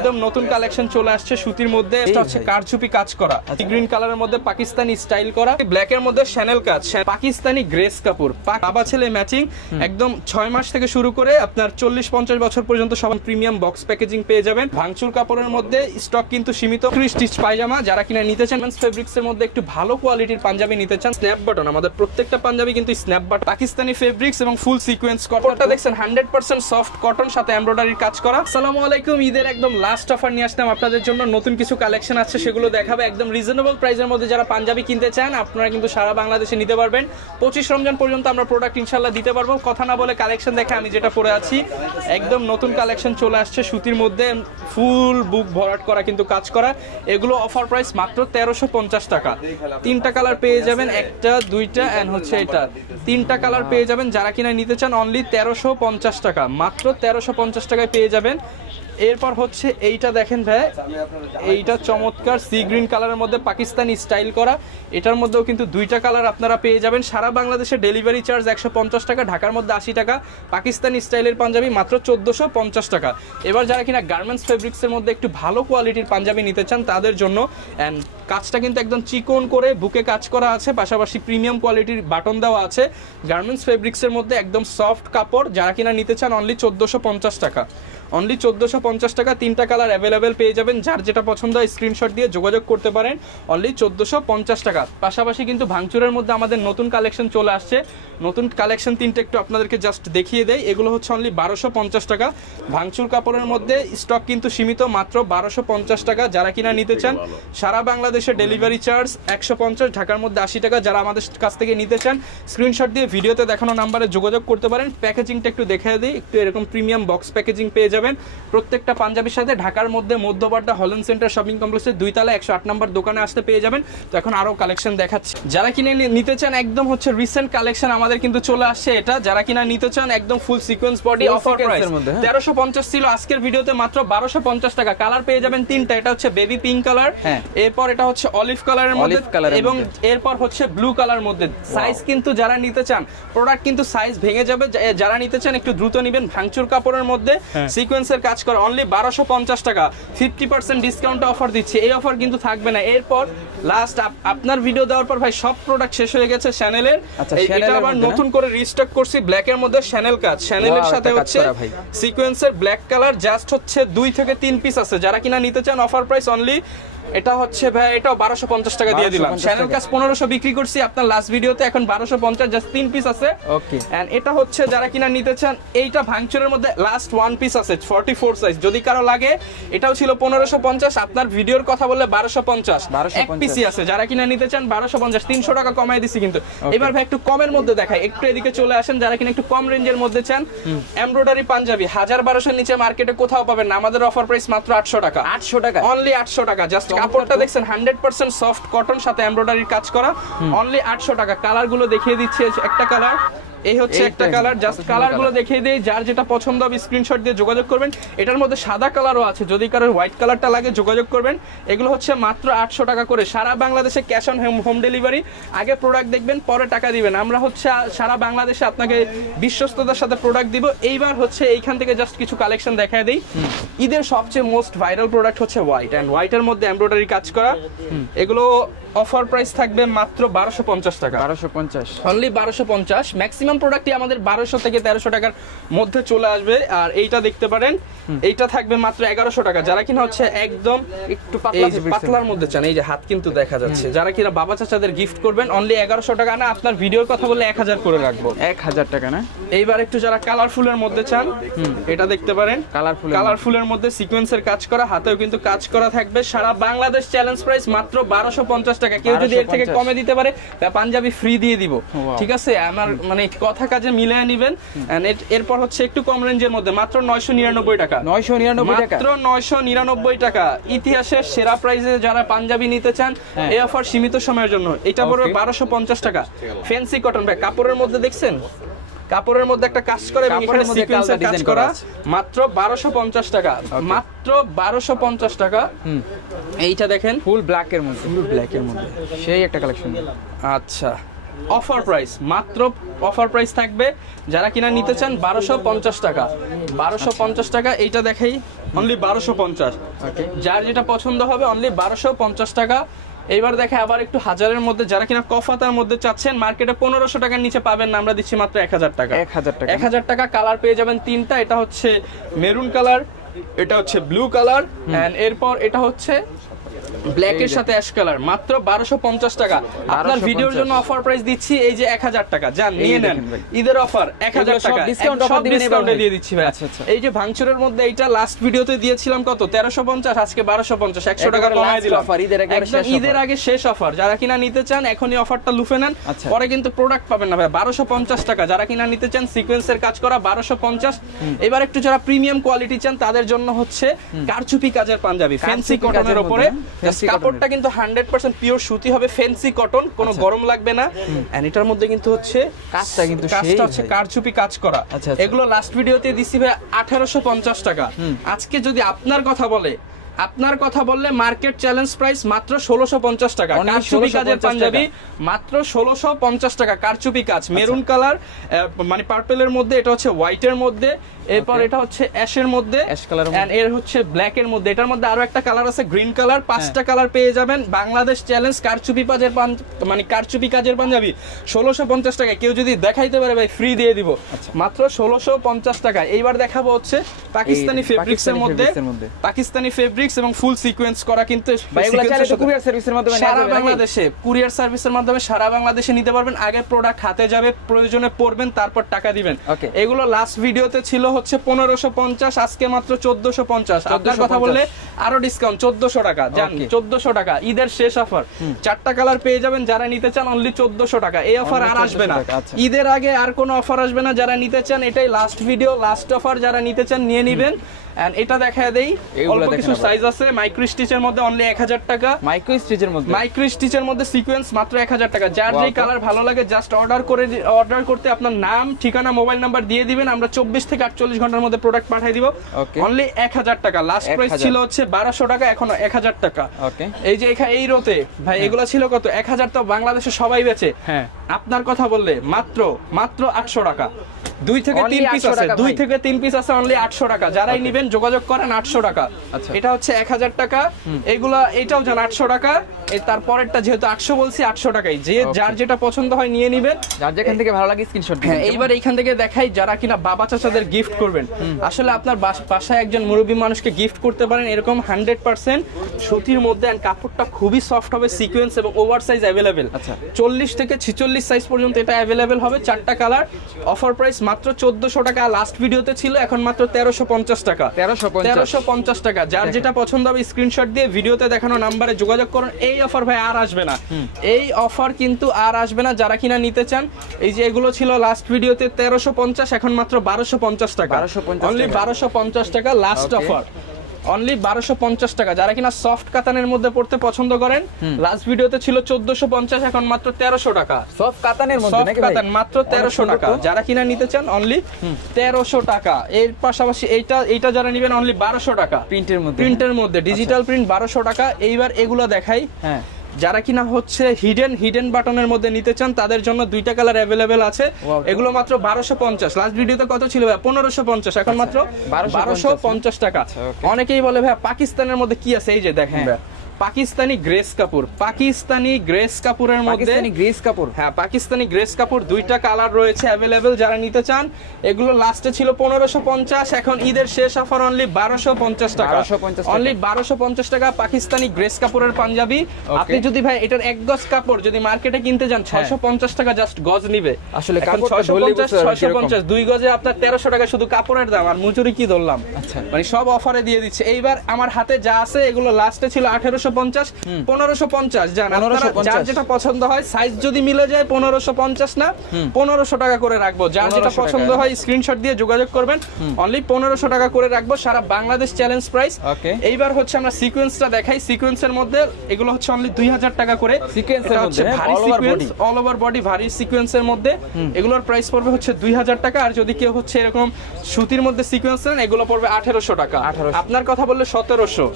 একদম নতুন কালেকশন চলে আসছে সুতির মধ্যে। এটা হচ্ছে কারচুপি কাজ করা। গ্রিন কালারের মধ্যে পাকিস্তানি স্টাইল করা। ব্ল্যাক এর মধ্যে শ্যানেল কাজ। পাকিস্তানি গ্রেস কাপড়। বাবা ছেলে ম্যাচিং একদম ছয় মাস থেকে শুরু করে আপনার চল্লিশ পঞ্চাশ বছর পর্যন্ত সব প্রিমিয়াম বক্স প্যাকেজিং পেয়ে যাবেন। ভাঙচুর কাপড়ের মধ্যে স্টক কিন্তু সীমিত। স্টিচ পায়জামা যারা কিনা নিতে চান ফেব্রিক্স এর মধ্যে একটু ভালো কোয়ালিটির পাঞ্জাবি নিতে চান স্ন্যাপ বাটন আমাদের প্রত্যেকটা পাঞ্জাবি কিন্তু স্ন্যাপ বাটন পাকিস্তানি ফেব্রিক্স এবং ফুল সিকোয়েন্স কটনটা দেখছেন হান্ড্রেড পার্সেন্ট সফট কটন সাথে এমব্রয়ডারির কাজ করা। আসসালামু আলাইকুম ঈদের একদম লাস্ট অফার নিয়ে আসলাম আপনাদের জন্য। নতুন কিছু কালেকশন আছে, সেগুলো দেখাবে। একদম রিজনেবল প্রাইসের মধ্যে যারা পাঞ্জাবি কিনতে চান, আপনারা কিন্তু সারা বাংলাদেশে নিতে পারবেন। পঁচিশ রমজান পর্যন্ত আমরা প্রোডাক্ট ইনশাল্লাহ দিতে পারব। কথা না বলে কালেকশন দেখে আমি যেটা পরে আছি, একদম নতুন কালেকশন চলে আসছে সুতির মধ্যে ফুল বুক ভরাট করা কিন্তু কাজ করা। এগুলো অফার প্রাইস মাত্র তেরোশো পঞ্চাশ টাকা। তিনটা কালার পেয়ে যাবেন, একটা, দুইটা অ্যান্ড হচ্ছে এটা। তিনটা কালার পেয়ে যাবেন, যারা কিনা নিতে চান অনলি তেরোশো পঞ্চাশ টাকা। মাত্র তেরোশো পঞ্চাশ টাকায় পেয়ে যাবেন। এরপর হচ্ছে এইটা দেখেন ভাই, এইটা চমৎকার সি গ্রিন কালারের মধ্যে পাকিস্তানি স্টাইল করা। এটার মধ্যেও কিন্তু দুইটা কালার আপনারা পেয়ে যাবেন। সারা বাংলাদেশে ডেলিভারি চার্জ একশো পঞ্চাশ টাকা, ঢাকার মধ্যে আশি টাকা। পাকিস্তানি স্টাইলের পাঞ্জাবি মাত্র চোদ্দোশো টাকা। এবার যারা কিনা গার্মেন্টস ফেব্রিক্সের মধ্যে একটু ভালো কোয়ালিটির পাঞ্জাবি নিতে চান, তাদের জন্য অ্যান্ড কাজটা কিন্তু একদম চিকন করে বুকে কাজ করা আছে পাশাপাশি প্রিমিয়াম কোয়ালিটির বাটন দেওয়া আছে। গার্মেন্টস ফেব্রিক্সের মধ্যে একদম সফট কাপড় যারা কিনা নিতে চান অনলি চোদ্দোশো পঞ্চাশ টাকা। অনলি চোদ্দোশো পঞ্চাশ টাকা তিনটা কালার অ্যাভেলেবেল পেয়ে যাবেন যার যেটা পছন্দ হয় স্ক্রিনশট দিয়ে যোগাযোগ করতে পারেন। অনলি চোদ্দোশো পঞ্চাশ টাকা। পাশাপাশি কিন্তু ভাঙচুরের মধ্যে আমাদের নতুন কালেকশন চলে আসছে। নতুন কালেকশন তিনটা একটু আপনাদেরকে জাস্ট দেখিয়ে দেয় এগুলো হচ্ছে অনলি বারোশো পঞ্চাশ টাকা। ভাঙচুর কাপড়ের মধ্যে স্টক কিন্তু সীমিত মাত্র বারোশো পঞ্চাশ টাকা। যারা কিনা নিতে চান সারা বাংলাদেশে ডেলিভারি চার্জ একশো পঞ্চাশ ঢাকার মধ্যে আশি টাকা। যারা আমাদের কাছ থেকে নিতে চান স্ক্রিনশট দিয়ে ভিডিওতে দেখানো নাম্বারে যোগাযোগ করতে পারেন। প্যাকেজিংটা একটু দেখে দিই একটু এরকম প্রিমিয়াম বক্স প্যাকেজিং পেয়ে যাবেন। প্রত্যেকটা পাঞ্জাবির সাথে ঢাকার মধ্যে মধ্যবাড্ডা হলেন সেন্টার শপিং কমপ্লেক্সের দুই তলা একশো আট নম্বর দোকানে আসতে পেয়ে যাবেন। তো এখন আরও কালেকশন দেখাচ্ছি। যারা কিনে নিতে চান একদম হচ্ছে রিসেন্ট কালেকশন আমাদের কিন্তু চলে আসছে এটা। যারা কিনা নিতে চান একদম full sequence body offer price মধ্যে। তেরোশো পঞ্চাশ ছিল আজকের ভিডিওতে মাত্র বারোশো পঞ্চাশ টাকা। কালার পেয়ে যাবেন তিনটা এটা হচ্ছে বেবি পিঙ্ক কালার হ্যাঁ। এরপর এটা হচ্ছে অলিভ কালারের মধ্যে এবং এরপর হচ্ছে ব্লু কালার মধ্যে। সাইজ কিন্তু যারা নিতে চান প্রোডাক্ট কিন্তু সাইজ ভেঙে যাবে। যারা নিতে চান একটু দ্রুত নেবেন ভাঙচুর কাপড়ের মধ্যে। হ্যাঁ। সিকোয়েন্সের কাজ করে অনলি বারোশো পঞ্চাশ টাকা। ফিফটি পার্সেন্ট ডিসকাউন্ট অফার দিচ্ছে। এই অফার কিন্তু থাকবে না। এরপর লাস্ট আপনার ভিডিও দেওয়ার পর ভাই সব প্রোডাক্ট শেষ হয়ে গেছে চ্যানেলের আচ্ছা, এটা আবার নতুন করে রিস্টক করছি ব্ল্যাক এর মধ্যে শ্যানেল কাজ। শ্যানেলের সাথে হচ্ছে সিকোয়েন্সের ব্ল্যাক কালার জাস্ট হচ্ছে দুই থেকে তিন পিস আছে। যারা কিনা নিতে চান অফার প্রাইস অনলি এটা হচ্ছে ভাই এটাও বারোশো পঞ্চাশ টাকা দিয়ে দিলাম। চ্যানেল। কাজ পনেরোশো বিক্রি করছি আপনার লাস্ট ভিডিওতে এখন বারোশো পঞ্চাশ জাস্ট তিন পিস আছে। Okay. এন্ড এটা হচ্ছে যারা কিনা নিতে চান এইটা ভাঙচুরের মধ্যে লাস্ট ওয়ান পিস আছে ফর্টি ফোর সাইজ যদি কারও লাগে এটাও ছিল পনেরোশো পঞ্চাশ আপনার ভিডিওর কথা বললে বারোশো পঞ্চাশ। 1250 এক পিসি আছে যারা কিনা নিতে চান বারোশো পঞ্চাশ তিনশো টাকা কমাই দিছি কিন্তু। এবার ভাই একটু কমের মধ্যে দেখাই একটু এদিকে চলে আসেন যারা কিনা একটু কম রেঞ্জের মধ্যে চান। এমব্রয়ডারি পাঞ্জাবি হাজার বারোশোর নিচে মার্কেটে কোথাও পাবেন না আমাদের অফার প্রাইস মাত্র আটশো টাকা। আটশো টাকা? অনলি আটশো টাকা জাস্ট কাপড়টা দেখছেন হান্ড্রেড পার্সেন্ট সফট কটন সাথে এমব্রয়ডারির কাজ করা। অনলি আটশো টাকা। কালারগুলো দেখিয়ে দিচ্ছে একটা কালার এই হচ্ছে একটা কালার জাস্ট কালারগুলো দেখিয়ে দিই। যার যেটা পছন্দ হবে স্ক্রিনশট দিয়ে যোগাযোগ করবেন। এটার মধ্যে সাদা কালারও আছে যদি কারোর হোয়াইট কালারটা লাগে যোগাযোগ করবেন। এগুলো হচ্ছে মাত্র আটশো টাকা করে। সারা বাংলাদেশে ক্যাশ অন হোম ডেলিভারি আগে প্রোডাক্ট দেখবেন পরে টাকা দিবেন। আমরা হচ্ছে সারা বাংলাদেশে আপনাকে বিশ্বস্ততার সাথে প্রোডাক্ট দিব। এইবার হচ্ছে এইখান থেকে জাস্ট কিছু কালেকশন দেখায় দিই। ঈদের সবচেয়ে মোস্ট ভাইরাল প্রোডাক্ট হচ্ছে হোয়াইট অ্যান্ড হোয়াইটের মধ্যে এমব্রয়ডারি কাজ করা। এগুলো অফার প্রাইস থাকবে মাত্র বারোশো পঞ্চাশ টাকা। বারোশো পঞ্চাশ। অনলি বারোশো পঞ্চাশ। ম্যাক্সিমাম প্রোডাক্টই আমাদের বারোশো থেকে তেরোশো টাকার মধ্যে চলে আসবে। আর এইটা দেখতে পারেন এইটা থাকবে মাত্র এগারোশো টাকা। যারা কিনা হচ্ছে একদম একটু পাতলার মধ্যে চান এই যে হাত কিন্তু দেখা যাচ্ছে। যারা কিনা বাবা চাচাদের গিফট করবেন অনলি এগারোশো টাকা না আপনার ভিডিওর কথা বলে এক হাজার করে রাখব। এক হাজার টাকা না? এইবার একটু যারা কালারফুলের মধ্যে চান এটা দেখতে পারেন। কালারফুল এর কালারফুলের মধ্যে। সিকোয়েন্সের কাজ করা হাতেও কিন্তু কাজ করা থাকবে। সারা বাংলাদেশ চ্যালেঞ্জ প্রাইস মাত্র বারোশো পঞ্চাশ টাকা। কেউ যদি এর থেকে কমে দিতে পারে তা পাঞ্জাবি ফ্রি দিয়ে দিব। ঠিক আছে? আমার মানে কথা কাজে মিলিয়ে নেবেন। এরপর হচ্ছে একটু কম রেঞ্জের মধ্যে মাত্র নয়শো নিরানব্বই টাকা। নয়শো নিরানব্বই মাত্র নয়শো নিরানব্বই টাকা। ইতিহাসের সেরা প্রাইসে যারা পাঞ্জাবি নিতে চান এ এই অফার সীমিত সময়ের জন্য। এটা পড়বে বারোশো পঞ্চাশ টাকা। ফ্যান্সি কটন ভাই কাপড়ের মধ্যে দেখছেন? কাপড়ের মধ্যে একটা কাজ করে এবং এখানে সিকোয়েন্সের কাজ করা মাত্র বারোশো পঞ্চাশ টাকা। মাত্র বারোশো পঞ্চাশ টাকা। হুম। এইটা দেখেন। ফুল ব্ল্যাক এর মধ্যে। ফুল ব্ল্যাক এর মধ্যে। সেই একটা কালেকশন আচ্ছা। অফার প্রাইস মাত্র অফার প্রাইস থাকবে। যারা কিনা নিতে চান বারোশো পঞ্চাশ টাকা। বারোশো পঞ্চাশ টাকা এইটা দেখাই। অনলি বারোশো পঞ্চাশ। যার যেটা পছন্দ হবে অনলি বারোশো পঞ্চাশ টাকা। এইবার দেখে আবার একটু হাজারের মধ্যে যারা কিনা কফাতার মধ্যে চাচ্ছেন মার্কেটে পনেরোশো টাকার নিচে পাবেন না আমরা দিচ্ছি মাত্র এক হাজার টাকা। এক হাজার টাকা। এক হাজার টাকা কালার পেয়ে যাবেন তিনটা এটা হচ্ছে মেরুন কালার এটা হচ্ছে ব্লু কালার এন্ড এরপর এটা হচ্ছে ব্ল্যাকের সাথে অ্যাশ কালার মাত্র বারোশো পঞ্চাশ টাকা। আপনার ভিডিওর জন্য অফার প্রাইস দিচ্ছি এই যে এক হাজার টাকা। যান নিয়ে নেন। ঈদের অফার এক হাজার এগুলো সব টাকা। discount এক- offer সব দিবেন ডিসকাউন্টে দিয়ে দিচ্ছি ভাই। আচ্ছা, আচ্ছা। এই যে ভাঙচুরের মধ্যে এইটা লাস্ট ভিডিওতে দিয়েছিলাম কত? তেরোশো পঞ্চাশ আজকে বারোশো পঞ্চাশ একশো টাকা একেবারে কমায় দিলাম। offer, ঈদের একদম শেষ ঈদের আগে শেষ অফার যারা কিনা নিতে চান এখনই অফারটা লুফে নেন। আচ্ছা। পরে কিন্তু প্রোডাক্ট পাবেন না ভাই। বারোশো পঞ্চাশ টাকা। যারা কিনা নিতে চান সিকোয়েন্সের কাজ করা বারোশো পঞ্চাশ। এবার একটু যারা প্রিমিয়াম কোয়ালিটি চান তাদের জন্য হচ্ছে কারচুপি কাজের পাঞ্জাবি ফ্যান্সি কটনের উপরে কাপড়টা কিন্তু হান্ড্রেড পার্সেন্ট পিওর সুতি হবে ফ্যান্সি কটন কোনো গরম লাগবে না। এন্ড এটার মধ্যে কিন্তু হচ্ছে কাজটা কিন্তু সেই কাজটা হচ্ছে কারচুপি কাজ করা। আচ্ছা, আচ্ছা। এগুলো লাস্ট ভিডিওতে দিছি ভাই আঠারোশো পঞ্চাশ টাকা। আজকে যদি আপনার কথা বলে আপনার কথা বললে মার্কেট চ্যালেঞ্জ প্রাইস মাত্র ষোলোশো পঞ্চাশ টাকা। কারচুপি কাজের পাঞ্জাবি মাত্র ষোলোশো পঞ্চাশ টাকা কারচুপি কাজ। আচ্ছা। মেরুন কালার মানে পার্পেলের মধ্যে এটা হচ্ছে হোয়াইটের মধ্যে। এরপর এটা হচ্ছে অ্যাশের মধ্যে Ash colour এর এর হচ্ছে ব্ল্যাক এর মধ্যে। এটার মধ্যে আরও একটা কালার আছে গ্রিন কালার। পাঁচটা কালার পেয়ে যাবেন। বাংলাদেশ চ্যালেঞ্জ কারচুপি পাঞ্জ- মানে কারচুপি কাজের পাঞ্জাবি। ষোলোশো পঞ্চাশ টাকা কেউ যদি দেখাইতে পারে ভাই ফ্রি দিয়ে দিব। আচ্ছা। মাত্র ষোলোশো পঞ্চাশ টাকা এইবার দেখাবো হচ্ছে পাকিস্তানি ফেব্রিক্স এর মধ্যে। পাকিস্তানি ফেব্রিক্স এবং ফুল সিকোয়েন্স করা কিন্তু কুরিয়ার সার্ভিসের মাধ্যমে সারা বাংলাদেশে কুরিয়ার সার্ভিসের মাধ্যমে সারা বাংলাদেশে নিতে পারবেন। আগে প্রোডাক্ট হাতে যাবে প্রয়োজনে পড়বেন তারপর টাকা দিবেন। এগুলো লাস্ট ভিডিওতে ছিল হচ্ছে পনেরোশো পঞ্চাশ আজকে মাত্র চোদ্দশো পঞ্চাশ। আপনার কথা বললে আরও ডিসকাউন্ট চোদ্দশো টাকা। জান চোদ্দশো টাকা। ঈদের শেষ অফার চারটা কালার পেয়ে যাবেন যারা নিতে চান অনলি চোদ্দশো টাকা। এই অফার আর আসবে না। 1400 টাকা, আচ্ছা। ঈদের আগে আর কোনো অফার আসবে না। যারা নিতে চান এটাই লাস্ট ভিডিও লাস্ট অফার যারা নিতে চান নিয়ে নিবেন। এন্ড এটা দেখায় দেই অল্প কিছু সাইজ আছে মাইক্রো স্টিচের মধ্যে অনলি এক হাজার টাকা। মাইক্রো স্টিচের মধ্যে? মাইক্রো স্টিচের মধ্যে সিকোয়েন্স মাত্র এক হাজার টাকা। যার যেই কালার ভালো লাগে জাস্ট অর্ডার করে অর্ডার করতে আপনার নাম ঠিকানা মোবাইল নাম্বার দিয়ে দিবেন। আমরা চব্বিশ থেকে আটচল্লিশ ঘণ্টার মধ্যে প্রোডাক্ট পাঠিয়ে দিব। অনলি এক হাজার টাকা। লাস্ট 1000 প্রাইস ছিল হচ্ছে বারোশো টাকা এখন এক হাজার টাকা। ওকে এই যে এখানে এই রোতে ভাই এগুলো ছিল কত? এক হাজার তো বাংলাদেশে সবাই বেচে। হ্যাঁ। আপনার কথা বললে মাত্র মাত্র আটশো টাকা। দুই থেকে তিন পিস আছে দুই থেকে তিন পিস আছে অনলি আটশো টাকা। যারাই. নিবেন যোগাযোগ করেন আটশো টাকা। আচ্ছা। এটা হচ্ছে এক হাজার টাকা। এগুলা এটাও জান আটশো টাকা। তারপরেরটা যেহেতু আটশো বলছি আটশো টাকাই। যে যার যেটা পছন্দ হয় নিয়ে নিবেন। যার যেখান থেকে ভালো লাগে স্ক্রিনশট হ্যাঁ এইবার এইখান থেকে দেখাই যারা কিনা বাবা চাচাদের গিফট করবেন। আসলে আপনার বাস- বাসায় একজন মুরব্বী মানুষকে গিফট করতে পারেন এরকম হান্ড্রেড পার্সেন্ট সুতির মধ্যে কাপড়টা খুবই সফট হবে সিকোয়েন্স এবং ওভার সাইজ অ্যাভেলেবেল আচ্ছা। চল্লিশ থেকে ছিচল্লিশ সাইজ পর্যন্ত এটা অ্যাভেলেবেল হবে চারটা কালার অফার প্রাইস মাত্র চোদ্দশো টাকা লাস্ট ভিডিওতে ছিল এখন মাত্র তেরোশো পঞ্চাশ টাকা। 1350 তেরোশো পঞ্চাশ টাকা। যার যেটা পছন্দ হবে স্ক্রিনশট দিয়ে ভিডিওতে দেখানো নাম্বারে যোগাযোগ করুন। এই অফার ভাই আর আসবে না। এই অফার কিন্তু আর আসবে না যারা কিনা নিতে চান। এই যে এগুলো ছিল লাস্ট ভিডিওতে তেরোশো পঞ্চাশ এখন মাত্র বারোশো পঞ্চাশ টাকা। 1250 অনলি টাকা। বারোশো পঞ্চাশ টাকা লাস্ট অফার অনলি বারোশো পঞ্চাশ টাকা। যারা কিনা সফট কাতানের মধ্যে পড়তে পছন্দ করেন লাস্ট ভিডিওতে ছিল চোদ্দশো পঞ্চাশ এখন মাত্র তেরোশো টাকা। সফট কাতানের সফট কাতান মাত্র তেরোশো টাকা। যারা কিনা নিতে চান অনলি তেরোশো টাকা। এর পাশাপাশি এইটা এইটা যারা নিবেন অনলি বারোশো টাকা। প্রিন্টের মধ্যে। প্রিন্টের মধ্যে ডিজিটাল প্রিন্ট বারোশো টাকা। এইবার এগুলো দেখাই। হ্যাঁ। যারা কিনা হচ্ছে হিডেন হিডেন বাটনের মধ্যে নিতে চান তাদের জন্য দুইটা কালার অ্যাভেলেবেল আছে। এগুলো মাত্র বারোশো পঞ্চাশ। লাস্ট ভিডিওতে কত ছিল ভাই? পনেরোশো পঞ্চাশ। এখন মাত্র বারোশো পঞ্চাশ। টাকা। অনেকেই বলে ভাই পাকিস্তানের মধ্যে কি আছে? এই যে দেখেন। ভাই পাকিস্তানি গ্রেস কাপুর। পাকিস্তানি গ্রেস কাপুরের মধ্যে গ্রেস কাপড় হ্যাঁ পাকিস্তানি গ্রেস কাপড় দুইটা কালার রয়েছে অ্যাভেলেবেল যারা নিতে চান। এগুলো লাস্টে ছিল পনেরোশো পঞ্চাশ এখন ঈদের শেষ অফার অনলি বারোশো পঞ্চাশ টাকা। অনলি বারোশো পঞ্চাশ টাকা পাকিস্তানি গ্রেস কাপড়ের পাঞ্জাবি। আপনি যদি ভাই এটার এক গজ কাপড় যদি মার্কেটে কিনতে যান ছয়শো পঞ্চাশ টাকা জাস্ট গজ নিবে। আসলে এখন কাপড়টা 650, ধরলেই বুঝতে পারবেন 650, দুই গজে আপনার তেরোশো টাকা শুধু কাপড়ের দাম আর মজুরি কি ধরলাম? আচ্ছা। মানে সব অফারে দিয়ে দিচ্ছে। এইবার আমার হাতে যা আছে এগুলো লাস্টে ছিল আঠেরোশো পঞ্চাশ পনেরোশো পঞ্চাশ 1550 যার যেটা পছন্দ হয় সাইজ যদি মিলে যায় পনেরোশো পঞ্চাশ না পনেরোশো টাকা করে রাখব। যার যেটা পছন্দ হয় স্ক্রিনশট দিয়ে যোগাযোগ করবেন। অনলি পনেরোশো টাকা করে রাখব সারা বাংলাদেশ চ্যালেঞ্জ প্রাইস এইবার হচ্ছে আমরা সিকোয়েন্সটা দেখাই। সিকোয়েন্সের মধ্যে এগুলো হচ্ছে অনলি দুই হাজার টাকা করে। Sequence এর মধ্যে? ভারী সিকোয়েন্স অল ওভার বডি ভারী সিকোয়েন্সের মধ্যে। এগুলোর প্রাইস পড়বে হচ্ছে দুই হাজার টাকা। আর যদি কেউ হচ্ছে এরকম সুতির মধ্যে সিকোয়েন্স নেন এগুলো পড়বে আঠেরোশো টাকা। 1800 আপনার কথা বললে সতেরোশো।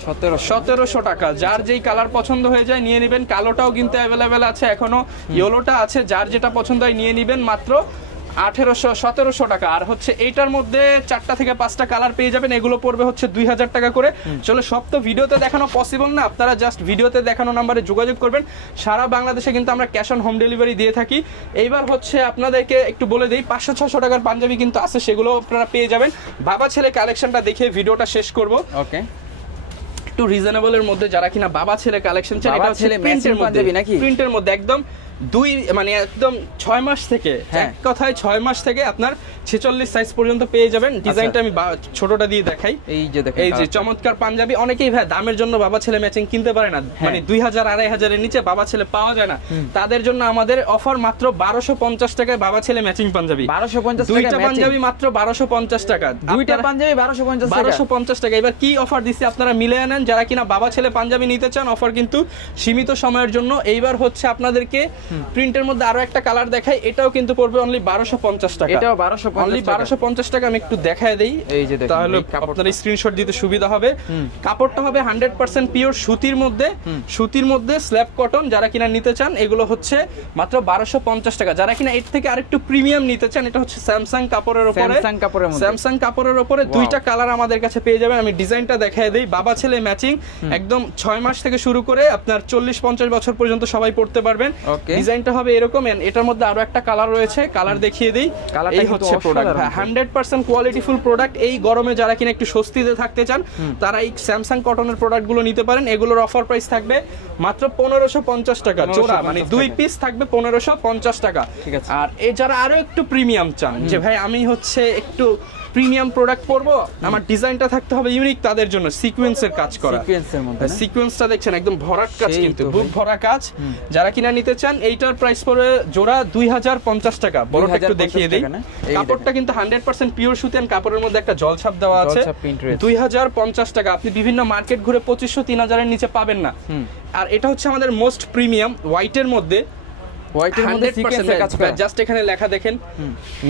সতেরোশো টাকা। যার যেই কালার পছন্দ হয়ে যায় নিয়ে নেবেন। কালোটাও কিন্তু অ্যাভেলেবেল আছে এখনও। ইয়েলোটা আছে যার যেটা পছন্দ হয় নিয়ে নেবেন মাত্র আঠেরোশো সতেরোশো টাকা। আর হচ্ছে এইটার মধ্যে চারটা থেকে পাঁচটা কালার পেয়ে যাবেন। এগুলো পড়বে হচ্ছে দুই হাজার টাকা করে। চলো সব তো ভিডিওতে দেখানো পসিবল না। আপনারা জাস্ট ভিডিওতে দেখানো নাম্বারে যোগাযোগ করবেন। সারা বাংলাদেশে কিন্তু আমরা ক্যাশ অন হোম ডেলিভারি দিয়ে থাকি। এইবার হচ্ছে আপনাদেরকে একটু বলে দিই পাঁচশো ছশো টাকার পাঞ্জাবি কিন্তু আছে সেগুলো আপনারা পেয়ে যাবেন। বাবা ছেলে কালেকশনটা দেখে ভিডিওটা শেষ করব। ওকে একটু রিজনেবলের মধ্যে যারা কিনা বাবা ছেলে কালেকশন চায় এটা ছেলে প্রিন্টের মধ্যে নাকি? প্রিন্টের মধ্যে একদম দুই মানে একদম ছয় মাস থেকে হ্যাঁ। এক কথায় ছয় মাস থেকে আপনার ছেচল্লিশ সাইজ পর্যন্ত পেয়ে যাবেন। ডিজাইনটা আমি ছোটটা দিয়ে দেখাই। এই যে দেখেন এই যে চমৎকার পাঞ্জাবি। অনেকেই ভাই দামের জন্য বাবা ছেলে ম্যাচিং কিনতে পারে না। হ্যাঁ। মানে দুই হাজার আড়াই হাজারের নিচে বাবা ছেলে পাওয়া যায় না। তাদের জন্য আমাদের অফার মাত্র বারোশো পঞ্চাশ টাকায় বাবা ছেলে ম্যাচিং পাঞ্জাবি। 1250 টাকা দুইটা পাঞ্জাবি মাত্র বারোশো পঞ্চাশ টাকা। দুইটা পাঞ্জাবি 1250 টাকা। বারোশো পঞ্চাশ টাকা। এবার কি অফার দিচ্ছে আপনারা মিলে আনেন। যারা কিনা বাবা ছেলে পাঞ্জাবি নিতে চান অফার কিন্তু সীমিত সময়ের জন্য। এইবার হচ্ছে আপনাদেরকে প্রিন্টের মধ্যে আরও একটা কালার দেখাই। এটাও কিন্তু পড়বে অনলি বারোশো পঞ্চাশ টাকা। এটাও 1250 অনলি টাকা। বারোশো পঞ্চাশ টাকা আমি একটু দেখায় দিই। এই যে তাহলে আপনার স্ক্রিনশট দিতে সুবিধা হবে। কাপড়টা হবে হান্ড্রেড পার্সেন্ট পিওর সুতির মধ্যে। সুতির মধ্যে স্ল্যাব কটন যারা কিনা নিতে চান এগুলো হচ্ছে মাত্র বারোশো পঞ্চাশ টাকা। যারা কিনা এর থেকে আরেকটু প্রিমিয়াম নিতে চান এটা হচ্ছে স্যামসাং কাপড়ের উপরে। Samsung কাপড়ের মধ্যে। স্যামসাং কাপড়ের উপরে দুইটা কালার আমাদের কাছে পেয়ে যাবেন। আমি ডিজাইনটা দেখাই দিই। বাবা ছেলে ম্যাচিং একদম ছয় মাস থেকে শুরু করে আপনার চল্লিশ পঞ্চাশ বছর পর্যন্ত সবাই পড়তে পারবেন। ডিজাইনটা হবে এরকম। এটার মধ্যে আরও একটা কালার রয়েছে। কালার দেখিয়ে দিই। এই হচ্ছে product. Hundred percent qualityful product এই গরমে যারা কিনা একটু স্বস্তিতে থাকতে চান তারা এই স্যামসাং কটনের প্রোডাক্টগুলো নিতে পারেন। এগুলোর অফার প্রাইস থাকবে মাত্র পনেরোশো পঞ্চাশ টাকা। 1550 জোড়া মানে দুই পিস থাকবে পনেরোশো পঞ্চাশ টাকা। আর এ যারা আরও একটু প্রিমিয়াম চান যে ভাই আমি হচ্ছে একটু প্রিমিয়াম প্রোডাক্ট পরবো আমার ডিজাইনটা থাকতে হবে ইউনিক তাদের জন্য সিকোয়েন্সের কাজ করা। সিকোয়েন্সের মধ্যে? সিকোয়েন্সটা দেখছেন একদম ভরাট কাজ কিন্তু বুক ভরা কাজ। যারা কিনা নিতে চান এইটার প্রাইস পড়বে জোড়া দুই হাজার পঞ্চাশ টাকা। বড়টা একটু 2050 দেখিয়ে দিই। কাপড়টা কিন্তু হান্ড্রেড পার্সেন্ট পিওর সুতি and কাপড়ের মধ্যে একটা জলছাপ দেওয়া আছে। জলছাপ print রয়েছে। দুই হাজার পঞ্চাশ টাকা। আপনি বিভিন্ন মার্কেট ঘুরে পঁচিশশো তিন হাজারের নিচে পাবেন না। আর এটা হচ্ছে আমাদের মোস্ট প্রিমিয়াম হোয়াইটের মধ্যে হোয়াইটের মধ্যে সিকোয়েন্সের কাজ করা। জাস্ট এখানে লেখা দেখেন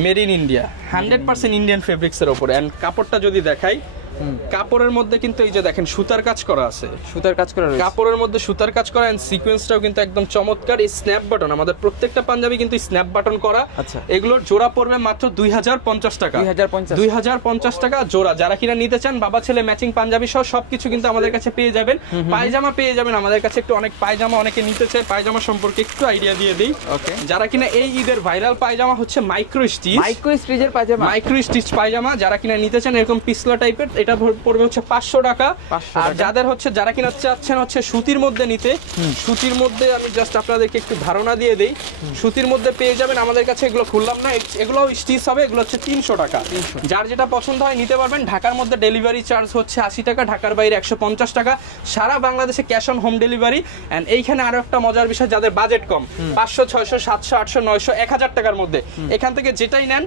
made in India hundred percent Indian fabrics এর উপরে এন্ড কাপড়টা যদি দেখাই কাপড়ের মধ্যে কিন্তু এই যে দেখেন সুতার কাজ করা আছে। সুতার কাজ করা কাপড়ের মধ্যে সুতার কাজ করা এন্ড সিকোয়েন্সটাও কিন্তু একদম চমৎকার। এই স্ন্যাপ বাটন আমাদের প্রত্যেকটা পাঞ্জাবি কিন্তু স্ন্যাপ বাটন করা। আচ্ছা। এগুলোর জোড়া পড়বে মাত্র দুই হাজার পঞ্চাশ টাকা। 2050 দুই হাজার পঞ্চাশ টাকা জোড়া। যারা কিনা নিতে চান বাবা ছেলে ম্যাচিং পাঞ্জাবি সহ সবকিছু কিন্তু আমাদের কাছে পেয়ে যাবেন। পায়জামা পেয়ে যাবেন। আমাদের কাছে একটু অনেক পায়জামা অনেকে নিতে চায় পায়জামা সম্পর্কে একটু আইডিয়া দিয়ে দিই। ওকে যারা কিনা এই ঈদের ভাইরাল পায়জামা হচ্ছে মাইক্রো স্টিচ মাইক্রো স্টিচের পাজামা মাইক্রো স্টিচ পায়জামা। যারা কিনা নিতে চান এরকম পিছলা টাইপের এটা পড়বে হচ্ছে পাঁচশো টাকা। আর যাদের হচ্ছে যারা কিনা চাচ্ছেন হচ্ছে সুতির মধ্যে নিতে সুতির মধ্যে আমি জাস্ট আপনাদেরকে একটু ধারণা দিয়ে দিই। সুতির মধ্যে পেয়ে যাবেন আমাদের কাছে এগুলো খুললাম না এগুলো স্টিচ হবে এগুলো হচ্ছে তিনশো টাকা। যার যেটা পছন্দ হয় নিতে পারবেন ঢাকার মধ্যে ডেলিভারি চার্জ হচ্ছে আশি টাকা ঢাকার বাইরে একশো পঞ্চাশ টাকা। সারা বাংলাদেশে cash on home delivery and এইখানে আরও একটা মজার বিষয় যাদের বাজেট কম পাঁচশো ছয়শো সাতশো আটশো নয়শো এক হাজার টাকার মধ্যে। এখান থেকে যেটাই নেন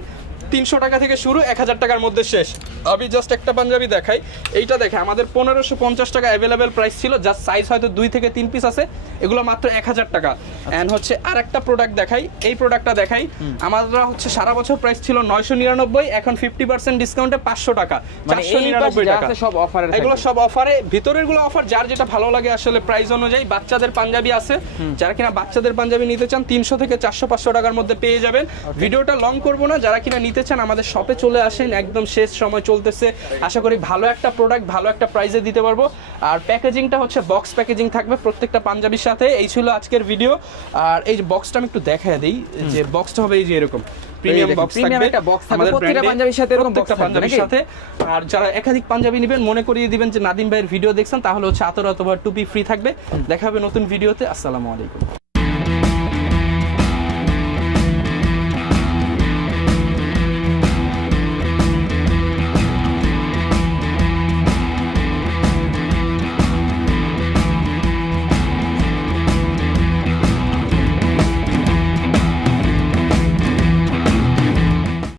তিনশো টাকা থেকে শুরু এক হাজার টাকার মধ্যে শেষ। আমি জাস্ট একটা পাঞ্জাবি দেখাই। এইটা দেখে আমাদের পনেরোশো পঞ্চাশ টাকা অ্যাভেলেবেল প্রাইস ছিল জাস্ট সাইজ হয়তো দুই থেকে তিন পিস আছে এগুলো মাত্র এক হাজার টাকা। অ্যান্ড হচ্ছে আর একটা প্রোডাক্ট দেখাই এই প্রোডাক্টটা দেখাই আমরা হচ্ছে সারা বছর প্রাইস ছিল নয়শো নিরানব্বই এখন ফিফটি পার্সেন্ট ডিসকাউন্টে পাঁচশো টাকা মানে চারশো নিরানব্বই টাকা। সব অফারে এগুলো সব অফারে ভিতরেরগুলো অফার যার যেটা ভালো লাগে আসলে প্রাইস অনুযায়ী বাচ্চাদের পাঞ্জাবি আছে। যারা কিনা বাচ্চাদের পাঞ্জাবি নিতে চান তিনশো থেকে চারশো পাঁচশো টাকার মধ্যে পেয়ে যাবেন। ভিডিওটা লং করব না যারা কিনা নিতে চান আমাদের শপে চলে আসেন একদম শেষ সময় চলতেছে। আশা করি ভালো একটা প্রোডাক্ট ভালো একটা প্রাইসে দিতে পারব। আর প্যাকেজিংটা হচ্ছে বক্স প্যাকেজিং থাকবে প্রত্যেকটা পাঞ্জাবির সাথে। এই ছিল আজকের ভিডিও আর এই যে বক্সটা আমি একটু দেখায় দিই যে বক্সটা হবে এই যে এরকম। প্রিমিয়াম বক্স premium একটা box থাকবে, আমাদের প্রত্যেকটা পাঞ্জাবির সাথে এরকম box পাঞ্জাবির সাথে। আর যারা একাধিক পাঞ্জাবি নেবেন মনে করিয়ে দিবেন যে নাদিম ভাইয়ের ভিডিও দেখছেন তাহলে হচ্ছে আতর অথবা টুপি ফ্রি থাকবে। দেখা হবে নতুন ভিডিওতে আসসালামু আলাইকুম।